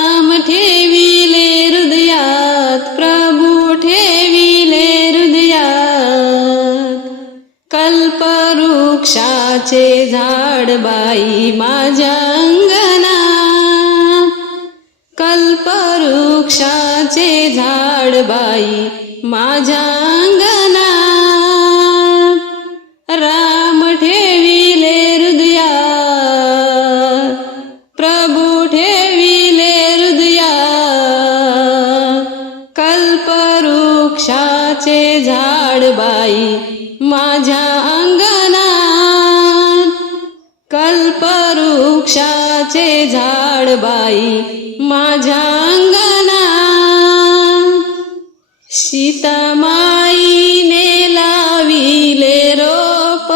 राम ठेविले हृदयात प्रभू ठेविले हृदयात. कल्पवृक्षाचे झाड बाई माझ्या अंगणात. कल्पवृक्षाचे झाड बाई माझ्या कल्पवृक्षाचे झाड बाई माझ्या अंगणात. कल्पवृक्षाचे झाड बाई माझ्या अंगणात. सीतामाईने लाविले रोप.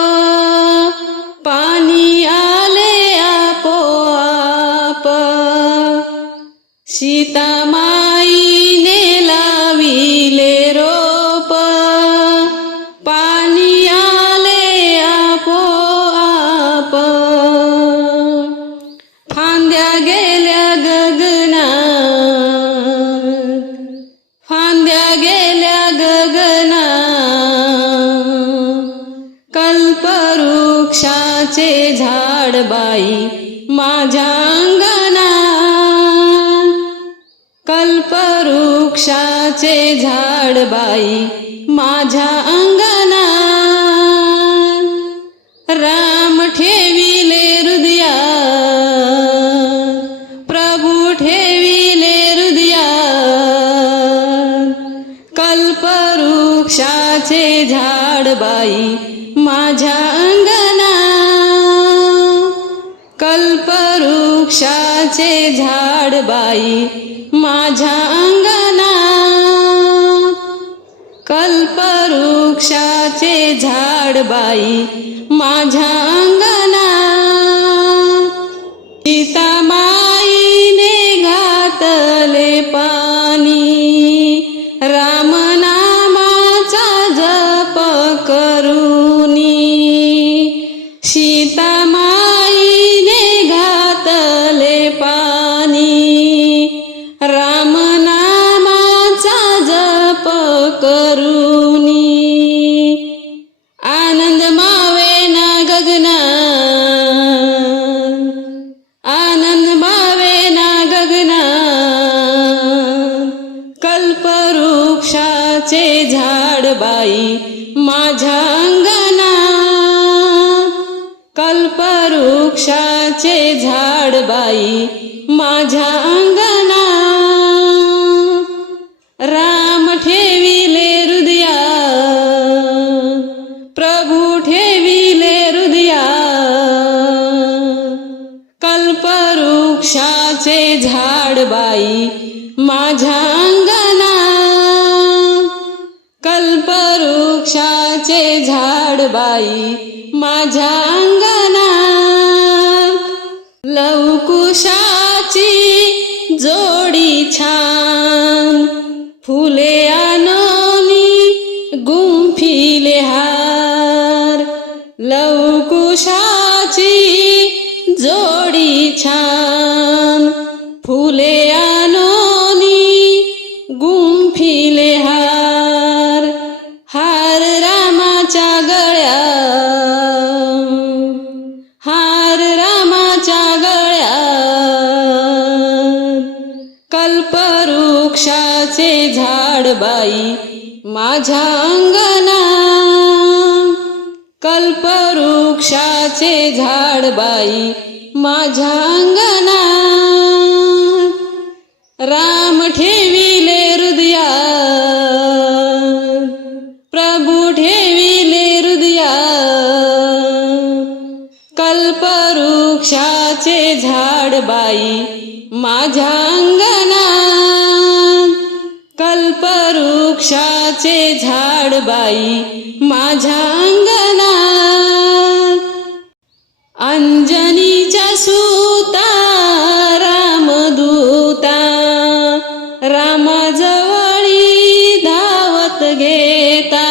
पाणी आले आपोआप. सीतामाईने कल्पवृक्षाचे झाड बाई माझ्या अंगणा कल्पवृक्षाचे झाड बाई माझ्या अंगणा राम ठेविले हृदया. प्रभू ठेविले हृदया. कल्पवृक्षाचे झाड बाई कल्पवृक्षाचे झाड बाई माझ्या अंगणा कल्पवृक्षाचे झाड बाई माझ्या अंगणा सीतामाईने घात झाड माझ्या अंगणा कल्पवृक्षाचे झाड बाई माझ्या अंगणा राम ठेविले हृदया प्रभू ठेविले हृदया. कल्पवृक्षाचे झाड बाई माझ्या कल्पवृक्षाचे झाड बाई माझ्या अंगणा लवकुशाची जोडी छान. फुले आनोनी गुंफिले हार. लवकुशाची जोडी छान. फुले माझ्या अंगणा कल्पवृक्षाचे झाड बाई माझ्या अंगणा. राम ठेविले हृदया प्रभू ठेविले हृदया कल्पवृक्षाचे झाड बाई माझ्या अंगणा. कल्पवृक्षाचे झाड बाई माझ्या अंगणा अंजनीच्या सुता रामदूता रामाजवळी धावत घेता.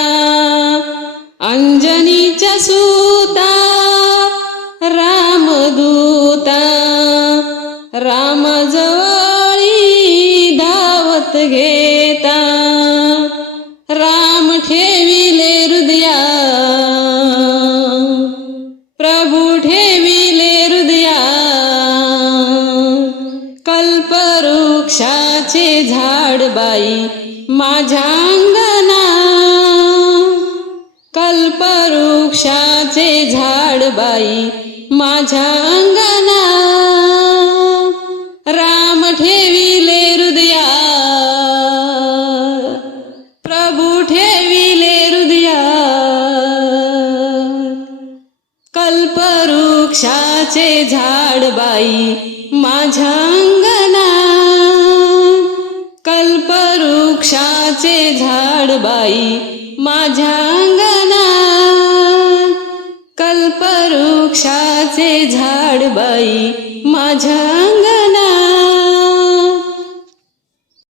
अंजनीच्या सुता रामदूता राम माझ्या अंगणा. कल्पवृक्षाचे झाड बाई. माझ्या अंगणा. राम ठेविले हृदया. प्रभू ठेविले हृदया. कल्पवृक्षाचे झाड बाई. माझ्या कल्पवृक्षाचे झाड बाई माझ्या अंगणात. कल्पवृक्षाचे झाड बाई माझ्या अंगणात.